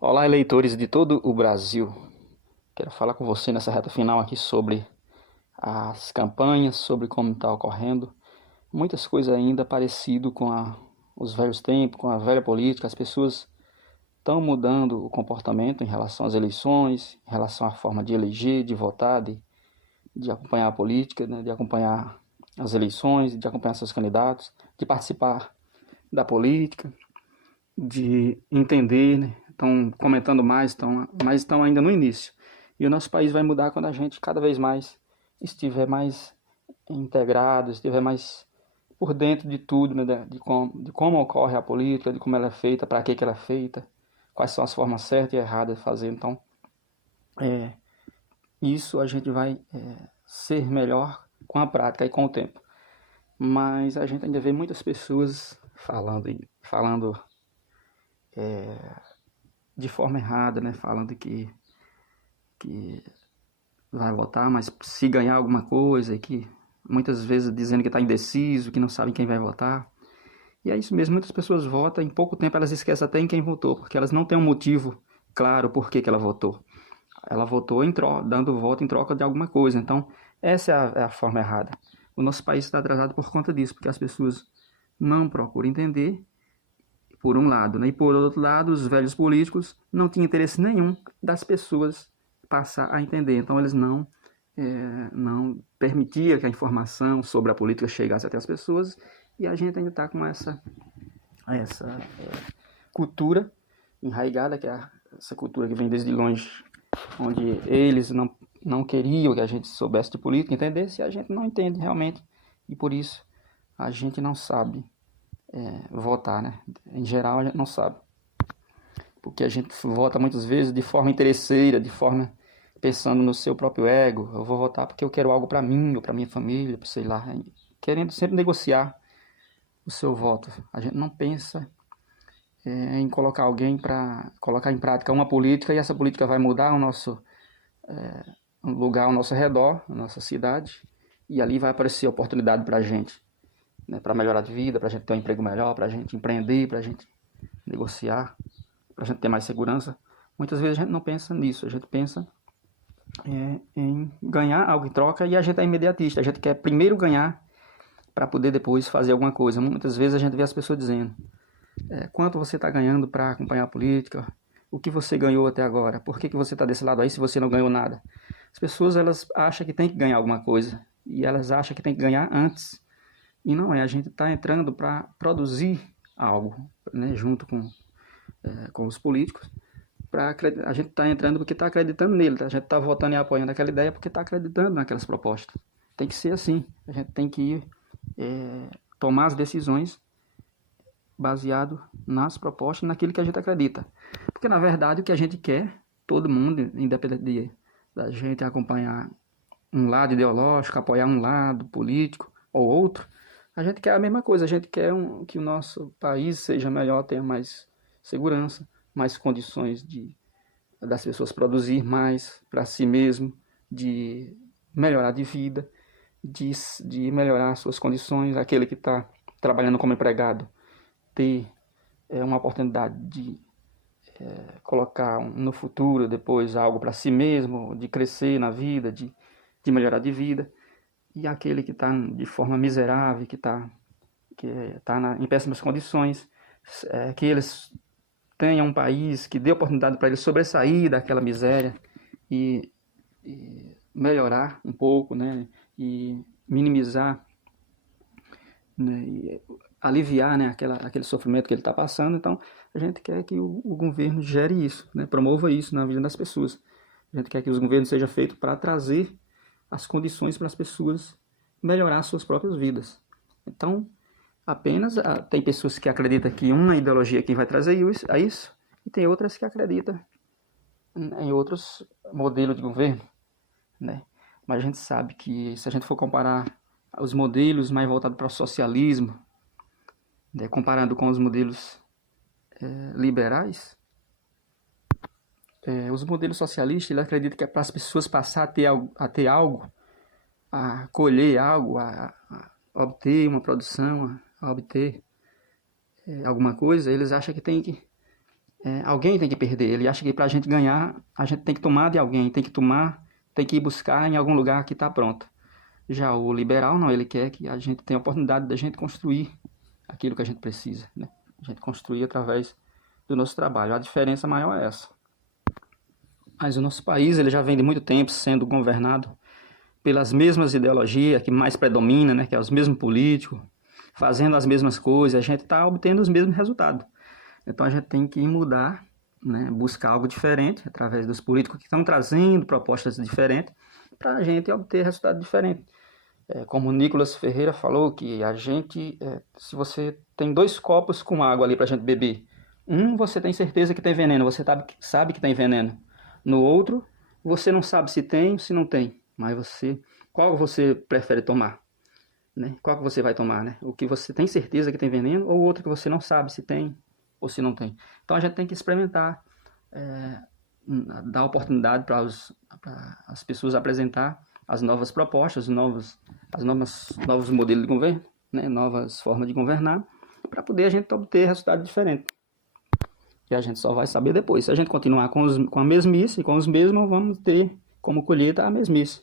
Olá, eleitores de todo o Brasil. Quero falar com você nessa reta final aqui sobre as campanhas, sobre como está ocorrendo. Muitas coisas ainda parecido com os velhos tempos, com a velha política. As pessoas estão mudando o comportamento em relação às eleições, em relação à forma de eleger, de votar, de acompanhar a política, né, de acompanhar as eleições, de acompanhar seus candidatos, de participar da política, de entender, né? Estão comentando mais, mas estão ainda no início. E o nosso país vai mudar quando a gente cada vez mais estiver mais integrado, estiver mais por dentro de tudo, né? de como ocorre a política, de como ela é feita, para que ela é feita, quais são as formas certas e erradas de fazer. Então, isso a gente vai ser melhor com a prática e com o tempo. Mas a gente ainda vê muitas pessoas falando de forma errada, né? Falando que vai votar, mas se ganhar alguma coisa, e que muitas vezes dizendo que está indeciso, que não sabe quem vai votar. E é isso mesmo, muitas pessoas votam, em pouco tempo elas esquecem até em quem votou, porque elas não têm um motivo claro por que ela votou. Ela votou dando voto em troca de alguma coisa. Então, essa é a forma errada. O nosso país está atrasado por conta disso, porque as pessoas não procuram entender, por um lado, né? E por outro lado, os velhos políticos não tinham interesse nenhum das pessoas passar a entender. Então, eles não permitiam que a informação sobre a política chegasse até as pessoas, e a gente ainda está com essa cultura enraizada, que é essa cultura que vem desde longe, onde eles não queriam que a gente soubesse de política, entendesse, e a gente não entende realmente, e por isso a gente não sabe votar, né? Em geral a gente não sabe, porque a gente vota muitas vezes de forma interesseira, de forma pensando no seu próprio ego. Eu vou votar porque eu quero algo para mim, ou para minha família, sei lá, querendo sempre negociar o seu voto. A gente não pensa em colocar alguém para colocar em prática uma política, e essa política vai mudar o nosso lugar ao nosso redor, a nossa cidade, e ali vai aparecer oportunidade para a gente, né, para melhorar de vida, para a gente ter um emprego melhor, para a gente empreender, para a gente negociar, para a gente ter mais segurança. Muitas vezes a gente não pensa nisso, a gente pensa em ganhar algo em troca, e a gente é imediatista, a gente quer primeiro ganhar para poder depois fazer alguma coisa. Muitas vezes a gente vê as pessoas dizendo quanto você está ganhando para acompanhar a política, o que você ganhou até agora, por que você está desse lado aí se você não ganhou nada. As pessoas, elas acham que tem que ganhar alguma coisa, e elas acham que tem que ganhar antes, e não é. A gente está entrando para produzir algo, né, junto com os políticos. A gente está entrando porque está acreditando nele, a gente está votando e apoiando aquela ideia porque está acreditando naquelas propostas. Tem que ser assim, a gente tem que ir tomar as decisões baseado nas propostas, naquilo que a gente acredita. Porque, na verdade, o que a gente quer, todo mundo, independente da gente acompanhar um lado ideológico, apoiar um lado político ou outro, a gente quer a mesma coisa. A gente quer que o nosso país seja melhor, tenha mais segurança, mais condições das pessoas produzir mais para si mesmo, de melhorar de vida, de melhorar suas condições. Aquele que está trabalhando como empregado ter uma oportunidade de colocar no futuro depois algo para si mesmo, de crescer na vida, de melhorar de vida. E aquele que está de forma miserável, que está em péssimas condições, que eles tenham um país que dê oportunidade para eles sobressair daquela miséria e melhorar um pouco, né, e minimizar, né, e aliviar, né, aquele sofrimento que ele está passando. Então, a gente quer que o governo gere isso, né, promova isso na vida das pessoas. A gente quer que os governos sejam feitos para trazer as condições para as pessoas melhorar suas próprias vidas. Então, tem pessoas que acreditam que uma ideologia que vai trazer isso, e tem outras que acreditam em outros modelos de governo, né? Mas a gente sabe que, se a gente for comparar os modelos mais voltados para o socialismo, né, comparando com os modelos liberais, os modelos socialistas, ele acredita que é para as pessoas passar a ter algo, a colher algo, a obter uma produção, a obter alguma coisa. Eles acham que tem que alguém tem que perder. Ele acha que para a gente ganhar, a gente tem que tomar de alguém, tem que ir buscar em algum lugar que está pronto. Já o liberal não, ele quer que a gente tenha a oportunidade de a gente construir aquilo que a gente precisa, né? A gente construir através do nosso trabalho. A diferença maior é essa. Mas o nosso país ele já vem de muito tempo sendo governado pelas mesmas ideologias que mais predominam, né? Que é os mesmos políticos, fazendo as mesmas coisas, a gente está obtendo os mesmos resultados. Então a gente tem que mudar, né? Buscar algo diferente através dos políticos que estão trazendo propostas diferentes para a gente obter resultados diferentes. Como o Nicolas Ferreira falou, que a gente, se você tem 2 copos com água ali para a gente beber, você tem certeza que tem veneno, você sabe que tem veneno. No outro, você não sabe se tem ou se não tem, mas qual você prefere tomar? Né? Qual que você vai tomar? Né? O que você tem certeza que tem veneno ou o outro que você não sabe se tem ou se não tem. Então a gente tem que experimentar, dar oportunidade para as pessoas apresentar as novas propostas, novos modelos de governo, né? Novas formas de governar, para poder a gente obter resultados diferentes. E a gente só vai saber depois. Se a gente continuar com a mesmice, com os mesmos, vamos ter como colheita a mesmice.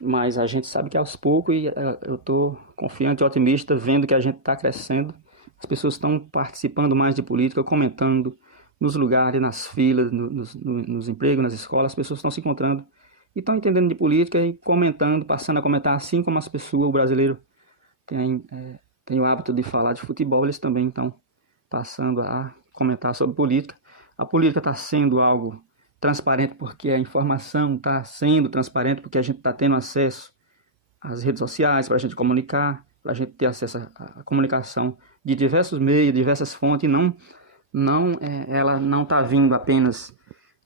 Mas a gente sabe que aos poucos, e eu estou confiante e otimista, vendo que a gente está crescendo, as pessoas estão participando mais de política, comentando nos lugares, nas filas, nos empregos, nas escolas, as pessoas estão se encontrando e estão entendendo de política e comentando, passando a comentar, assim como as pessoas, o brasileiro tem o hábito de falar de futebol, eles também estão passando a comentar sobre política. A política está sendo algo transparente porque a informação está sendo transparente, porque a gente está tendo acesso às redes sociais para a gente comunicar, para a gente ter acesso à comunicação de diversos meios, diversas fontes, ela não está vindo apenas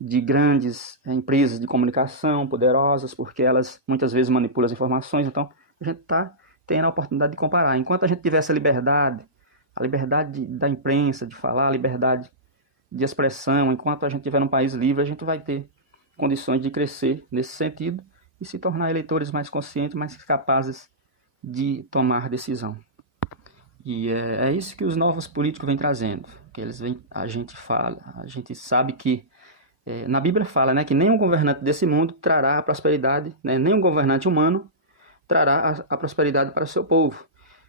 de grandes empresas de comunicação poderosas, porque elas muitas vezes manipulam as informações. Então a gente está tendo a oportunidade de comparar. Enquanto a gente tiver essa liberdade, a liberdade da imprensa, de falar, a liberdade de expressão, enquanto a gente estiver num país livre, a gente vai ter condições de crescer nesse sentido e se tornar eleitores mais conscientes, mais capazes de tomar decisão. E é isso que os novos políticos vêm trazendo, que a gente sabe que na Bíblia fala, né, que nenhum governante desse mundo trará a prosperidade, né, nenhum governante humano trará a prosperidade para o seu povo.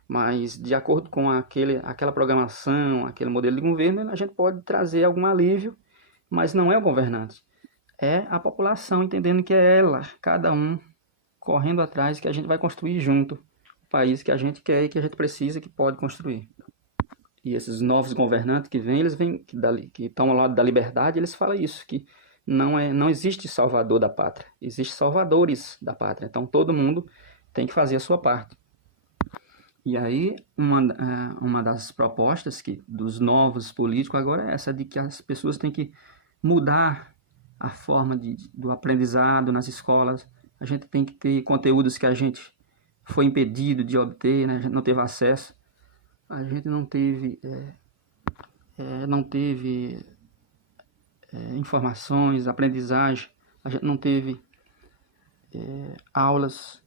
Mas, de acordo com aquela programação, aquele modelo de governo, a gente pode trazer algum alívio, mas não é o governante. É a população entendendo que é ela, cada um, correndo atrás, que a gente vai construir junto o país que a gente quer e que a gente precisa, que pode construir. E esses novos governantes que vêm, eles vêm que estão ao lado da liberdade, eles falam isso, que não existe salvador da pátria, existe salvadores da pátria. Então todo mundo tem que fazer a sua parte. E aí uma das propostas dos novos políticos agora é essa de que as pessoas têm que mudar a forma do aprendizado nas escolas. A gente tem que ter conteúdos que a gente foi impedido de obter, né? A gente não teve acesso. A gente não teve informações, aprendizagem, a gente não teve aulas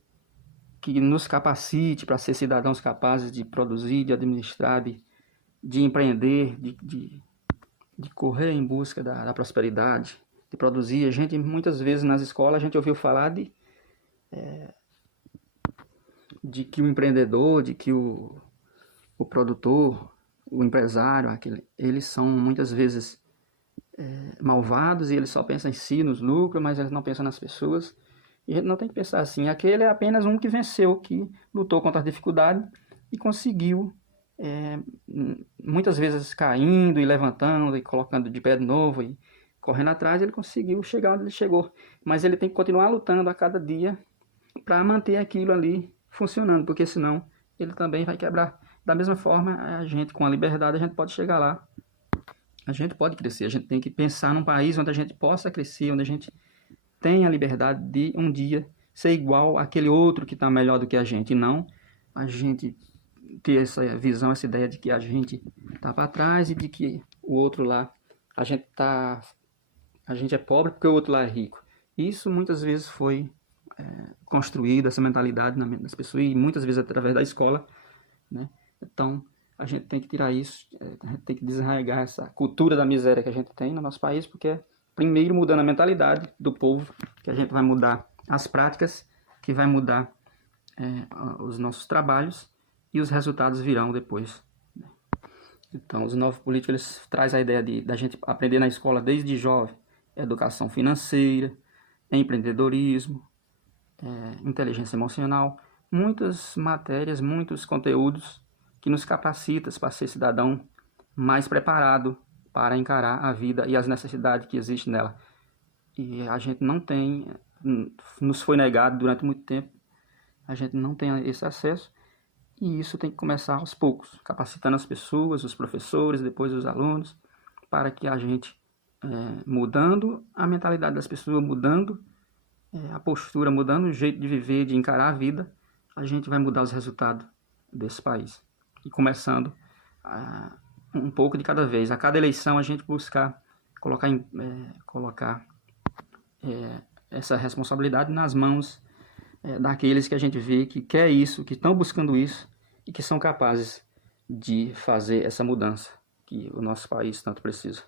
que nos capacite para ser cidadãos capazes de produzir, de administrar, de empreender, de correr em busca da prosperidade, de produzir. A gente, muitas vezes nas escolas, a gente ouviu falar de que o empreendedor, de que o produtor, o empresário, eles são muitas vezes malvados e eles só pensam em si, nos lucros, mas eles não pensam nas pessoas. E a gente não tem que pensar assim. Aquele é apenas um que venceu, que lutou contra a dificuldade e conseguiu, muitas vezes caindo e levantando e colocando de pé de novo e correndo atrás, ele conseguiu chegar onde ele chegou. Mas ele tem que continuar lutando a cada dia para manter aquilo ali funcionando, porque senão ele também vai quebrar. Da mesma forma, a gente, com a liberdade, a gente pode chegar lá. A gente pode crescer. A gente tem que pensar num país onde a gente possa crescer, onde a gente tenha a liberdade de um dia ser igual àquele outro que está melhor do que a gente. E não a gente ter essa visão, essa ideia de que a gente está para trás e de que o outro lá, a gente é pobre porque o outro lá é rico. Isso muitas vezes foi construído, essa mentalidade nas pessoas, e muitas vezes através da escola, né? Então, a gente tem que tirar isso, a gente tem que desarraigar essa cultura da miséria que a gente tem no nosso país, porque é primeiro mudando a mentalidade do povo que a gente vai mudar as práticas, que vai mudar os nossos trabalhos e os resultados virão depois. Então, os novos políticos eles trazem a ideia da gente aprender na escola desde jovem educação financeira, empreendedorismo, inteligência emocional, muitas matérias, muitos conteúdos que nos capacitam para ser cidadão mais preparado para encarar a vida e as necessidades que existem nela. E a gente não tem, nos foi negado durante muito tempo, a gente não tem esse acesso, e isso tem que começar aos poucos, capacitando as pessoas, os professores, depois os alunos, para que a gente, mudando a mentalidade das pessoas, mudando a postura, mudando o jeito de viver, de encarar a vida, a gente vai mudar os resultados desse país. E começando um pouco de cada vez. A cada eleição a gente buscar colocar essa responsabilidade nas mãos daqueles que a gente vê que quer isso, que estão buscando isso e que são capazes de fazer essa mudança que o nosso país tanto precisa.